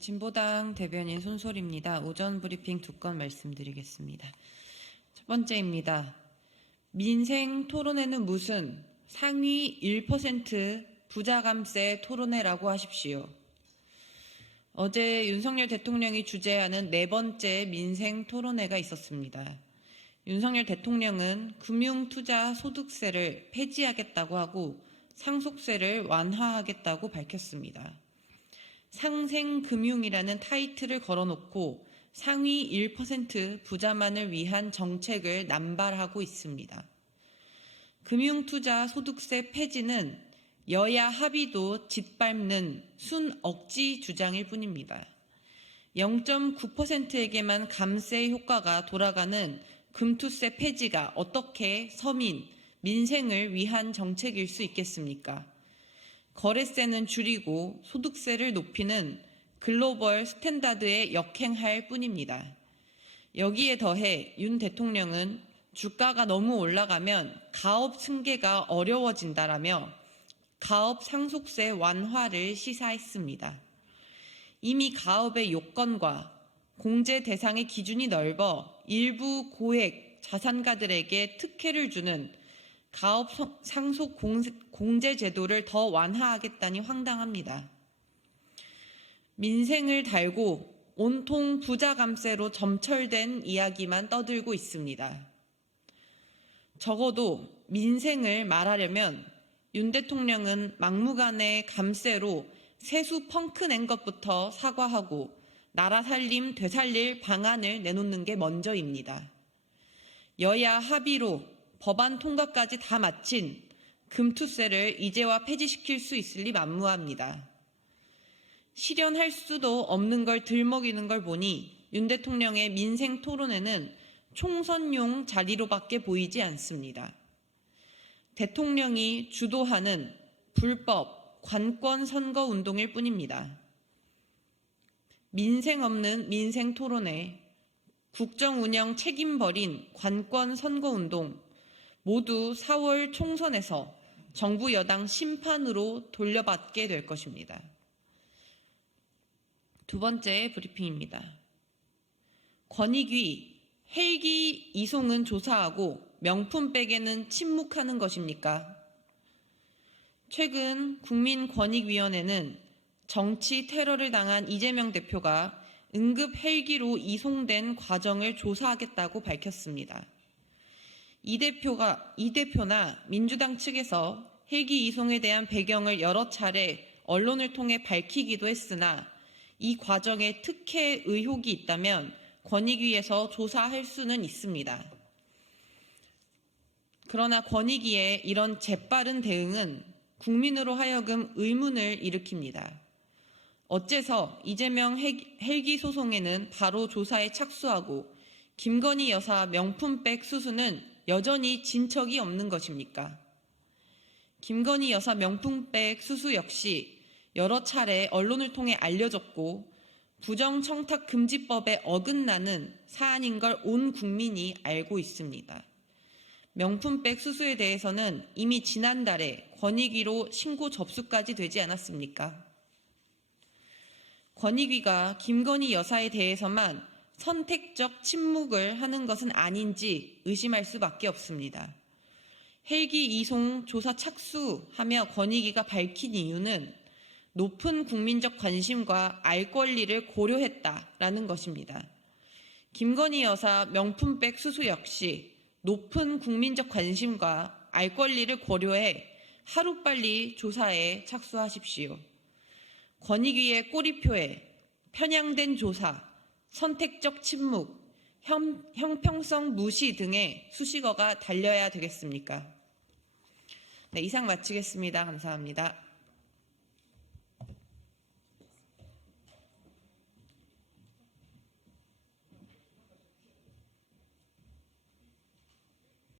진보당 대변인 손솔입니다. 오전 브리핑 2건 말씀드리겠습니다. 첫 번째입니다. 민생 토론회는 무슨 상위 1% 부자감세 토론회라고 하십시오. 어제 윤석열 대통령이 주재하는 4번째 민생 토론회가 있었습니다. 윤석열 대통령은 금융투자소득세를 폐지하겠다고 하고 상속세를 완화하겠다고 밝혔습니다. 상생금융이라는 타이틀을 걸어놓고 상위 1% 부자만을 위한 정책을 남발하고 있습니다. 금융투자 소득세 폐지는 여야 합의도 짓밟는 순 억지 주장일 뿐입니다. 0.9%에게만 감세 효과가 돌아가는 금투세 폐지가 어떻게 서민, 민생을 위한 정책일 수 있겠습니까? 거래세는 줄이고 소득세를 높이는 글로벌 스탠다드에 역행할 뿐입니다. 여기에 더해 윤 대통령은 주가가 너무 올라가면 가업 승계가 어려워진다라며 가업 상속세 완화를 시사했습니다. 이미 가업의 요건과 공제 대상의 기준이 넓어 일부 고액 자산가들에게 특혜를 주는 가업 상속 공제 제도를 더 완화하겠다니 황당합니다. 민생을 달고 온통 부자 감세로 점철된 이야기만 떠들고 있습니다. 적어도 민생을 말하려면 윤 대통령은 막무가내 감세로 세수 펑크 낸 것부터 사과하고 나라 살림 되살릴 방안을 내놓는 게 먼저입니다. 여야 합의로 법안 통과까지 다 마친 금투세를 이제와 폐지시킬 수 있을 리 만무합니다. 실현할 수도 없는 걸 들먹이는 걸 보니 윤 대통령의 민생 토론회는 총선용 자리로밖에 보이지 않습니다. 대통령이 주도하는 불법 관권 선거 운동일 뿐입니다. 민생 없는 민생 토론회, 국정 운영 책임 버린 관권 선거 운동, 모두 4월 총선에서 정부 여당 심판으로 돌려받게 될 것입니다. 두 번째 브리핑입니다. 권익위, 헬기 이송은 조사하고 명품백에는 침묵하는 것입니까? 최근 국민권익위원회는 정치 테러를 당한 이재명 대표가 응급 헬기로 이송된 과정을 조사하겠다고 밝혔습니다. 이 대표나 민주당 측에서 헬기 이송에 대한 배경을 여러 차례 언론을 통해 밝히기도 했으나 이 과정에 특혜 의혹이 있다면 권익위에서 조사할 수는 있습니다. 그러나 권익위의 이런 재빠른 대응은 국민으로 하여금 의문을 일으킵니다. 어째서 이재명 헬기 소송에는 바로 조사에 착수하고 김건희 여사 명품백 수수는 여전히 진척이 없는 것입니까? 김건희 여사 명품백 수수 역시 여러 차례 언론을 통해 알려졌고 부정청탁금지법에 어긋나는 사안인 걸 온 국민이 알고 있습니다. 명품백 수수에 대해서는 이미 지난달에 권익위로 신고 접수까지 되지 않았습니까? 권익위가 김건희 여사에 대해서만 선택적 침묵을 하는 것은 아닌지 의심할 수밖에 없습니다. 헬기 이송 조사 착수하며 권익위가 밝힌 이유는 높은 국민적 관심과 알 권리를 고려했다라는 것입니다. 김건희 여사 명품백 수수 역시 높은 국민적 관심과 알 권리를 고려해 하루빨리 조사에 착수하십시오. 권익위의 꼬리표에 편향된 조사, 선택적 침묵, 형평성 무시 등의 수식어가 달려야 되겠습니까? 네, 이상 마치겠습니다. 감사합니다.